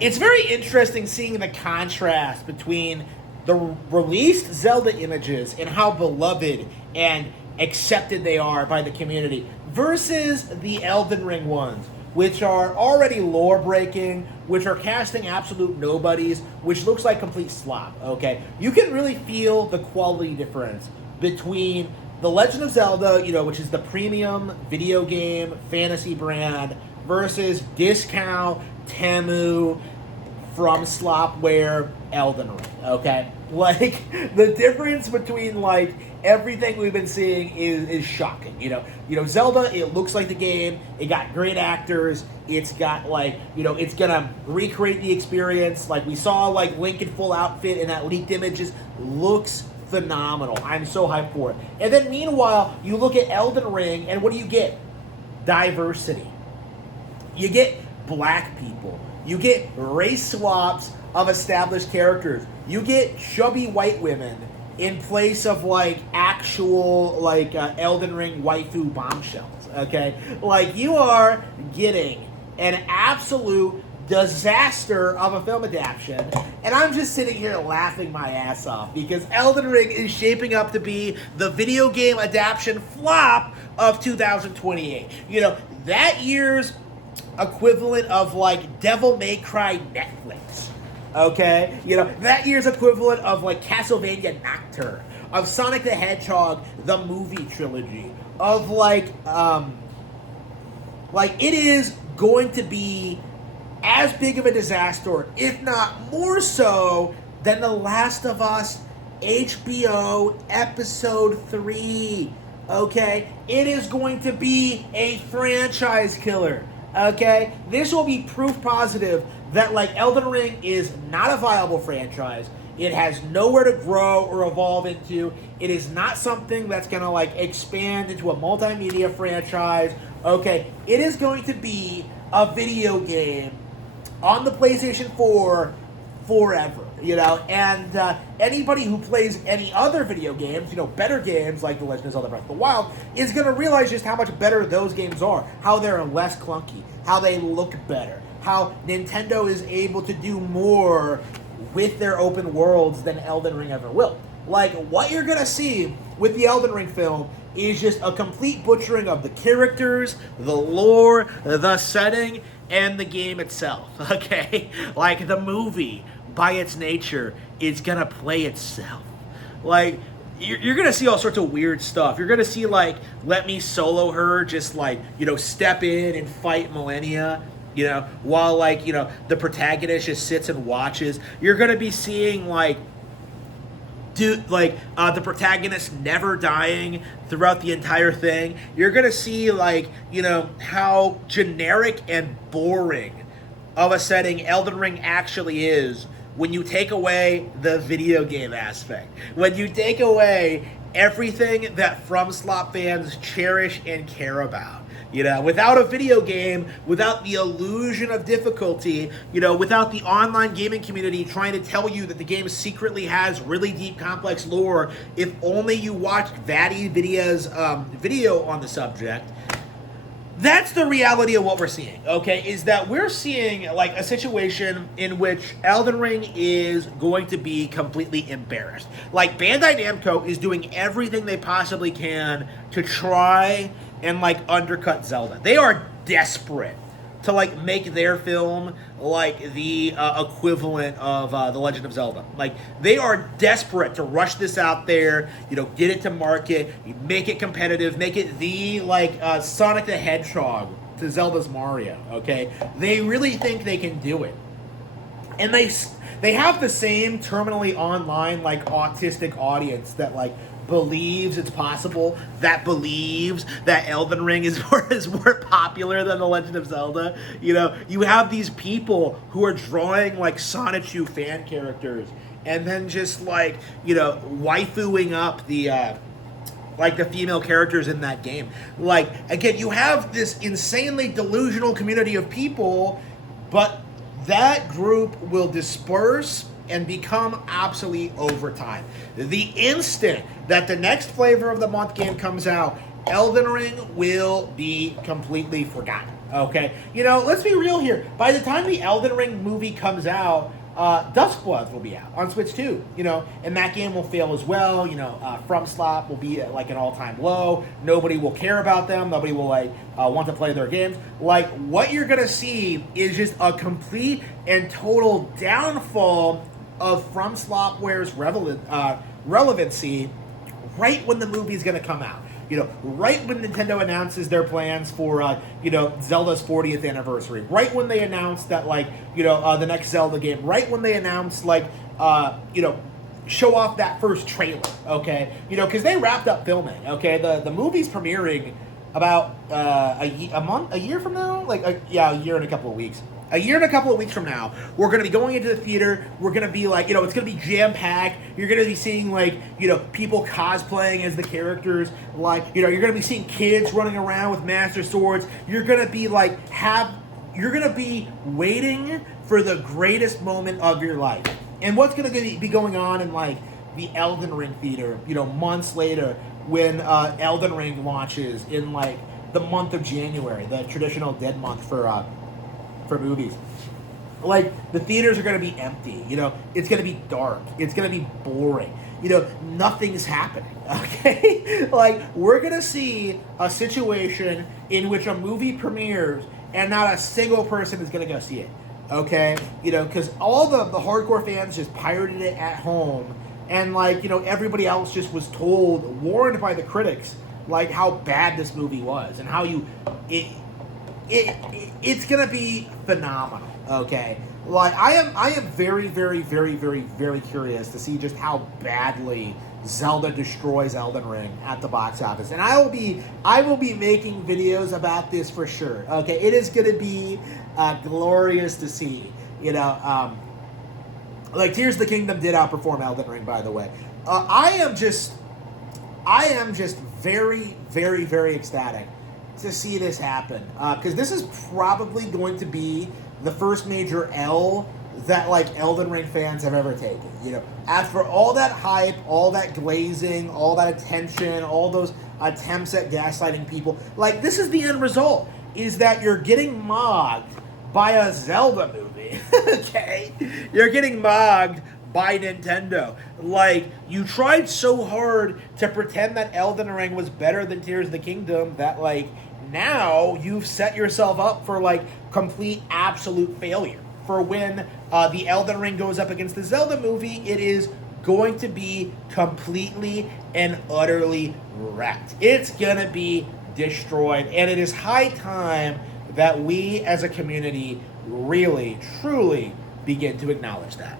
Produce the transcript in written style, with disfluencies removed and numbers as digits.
it's very interesting seeing the contrast between the released Zelda images and how beloved and accepted they are by the community versus the Elden Ring ones, which are already lore breaking, which are casting absolute nobodies, which looks like complete slop, okay? You can really feel the quality difference between The Legend of Zelda, which is the premium video game fantasy brand, versus discount Temu from Slopware Elden Ring, okay? Like, the difference between, like, everything we've been seeing is shocking. Zelda, it looks like the game. It got great actors. It's got, like, it's gonna recreate the experience. Like, we saw, like, Link in full outfit in that leaked images. Looks phenomenal. I'm so hyped for it. And then meanwhile, you look at Elden Ring, and what do you get? Diversity. You get black people. You get race swaps of established characters. You get chubby white women in place of, like, actual, like, Elden Ring waifu bombshells, okay? Like, you are getting an absolute disaster of a film adaptation, and I'm just sitting here laughing my ass off because Elden Ring is shaping up to be the video game adaptation flop of 2028. That year's equivalent of, like, Devil May Cry Netflix. Okay? That year's equivalent of, like, Castlevania Nocturne, of Sonic the Hedgehog, the movie trilogy, of, like, it is going to be as big of a disaster, if not more so, than The Last of Us HBO Episode 3. Okay? It is going to be a franchise killer. Okay? This will be proof positive that, like, Elden Ring is not a viable franchise. It has nowhere to grow or evolve into. It is not something that's going to, like, expand into a multimedia franchise. Okay? It is going to be a video game on the PlayStation 4 forever, and anybody who plays any other video games, better games like The Legend of Zelda Breath of the Wild, is going to realize just how much better those games are, how they're less clunky, how they look better, how Nintendo is able to do more with their open worlds than Elden Ring ever will. Like, what you're going to see with the Elden Ring film is just a complete butchering of the characters, the lore, the setting, and the game itself, okay? Like, the movie, by its nature, is gonna play itself. Like, you're gonna see all sorts of weird stuff. You're gonna see, like, Let Me Solo Her just, like, step in and fight Millennia, while, like, the protagonist just sits and watches. You're gonna be seeing, like, the protagonist never dying throughout the entire thing. You're gonna see, like, how generic and boring of a setting Elden Ring actually is when you take away the video game aspect. When you take away everything that FromSlop fans cherish and care about. Without a video game, without the illusion of difficulty, without the online gaming community trying to tell you that the game secretly has really deep, complex lore, if only you watched Vatty Vidia's video on the subject. That's the reality of what we're seeing, okay? Is that we're seeing, like, a situation in which Elden Ring is going to be completely embarrassed. Like, Bandai Namco is doing everything they possibly can to try and, like, undercut Zelda. They are desperate to, like, make their film like the equivalent of The Legend of Zelda. Like, they are desperate to rush this out there, get it to market, make it competitive, make it the, like, Sonic the Hedgehog to Zelda's Mario, okay? They really think they can do it. And they have the same terminally online, like, autistic audience that, like, believes it's possible, that believes that Elden Ring is more popular than The Legend of Zelda. You have these people who are drawing, like, Sonichu fan characters and then just, like, waifuing up the the female characters in that game. Like, again, you have this insanely delusional community of people, but that group will disperse and become obsolete over time. The instant that the next Flavor of the Month game comes out, Elden Ring will be completely forgotten. Okay, let's be real here. By the time the Elden Ring movie comes out, Duskbloods will be out on Switch too. And that game will fail as well. FromSlop will be at like an all-time low. Nobody will care about them. Nobody will want to play their games. Like, what you're gonna see is just a complete and total downfall of FromSlopware's relevancy right when the movie's gonna come out. Right when Nintendo announces their plans for, Zelda's 40th anniversary. Right when they announce that, the next Zelda game. Right when they announce, show off that first trailer, okay? Because they wrapped up filming, okay? The movie's premiering about a year from now? A year and a couple of weeks. A year and a couple of weeks from now, we're going to be going into the theater. We're going to be it's going to be jam-packed. You're going to be seeing, people cosplaying as the characters. You're going to be seeing kids running around with Master Swords. You're going to be, you're going to be waiting for the greatest moment of your life. And what's going to be going on in, the Elden Ring theater, months later when Elden Ring launches in, the month of January, the traditional dead month for movies. The theaters are going to be empty. It's going to be dark. It's going to be boring. Nothing's happening. Okay? We're going to see a situation in which a movie premieres and not a single person is going to go see it. Okay? Because all the hardcore fans just pirated it at home, and everybody else just was warned by the critics, how bad this movie was and how it's gonna be phenomenal. Okay, I am very, very, very, very, very curious to see just how badly Zelda destroys Elden Ring at the box office, and I will be making videos about this for sure. Okay, it is gonna be glorious to see. Tears of the Kingdom did outperform Elden Ring, by the way. I am just very, very, very ecstatic to see this happen, because this is probably going to be the first major L that Elden Ring fans have ever taken. After all that hype, all that glazing, all that attention, all those attempts at gaslighting people, this is the end result, is that you're getting mogged by a Zelda movie. Okay, you're getting mogged by Nintendo. You tried so hard to pretend that Elden Ring was better than Tears of the Kingdom that now you've set yourself up for complete absolute failure. For when the Elden Ring goes up against the Zelda movie, it is going to be completely and utterly wrecked. It's gonna be destroyed, and it is high time that we as a community really, truly begin to acknowledge that.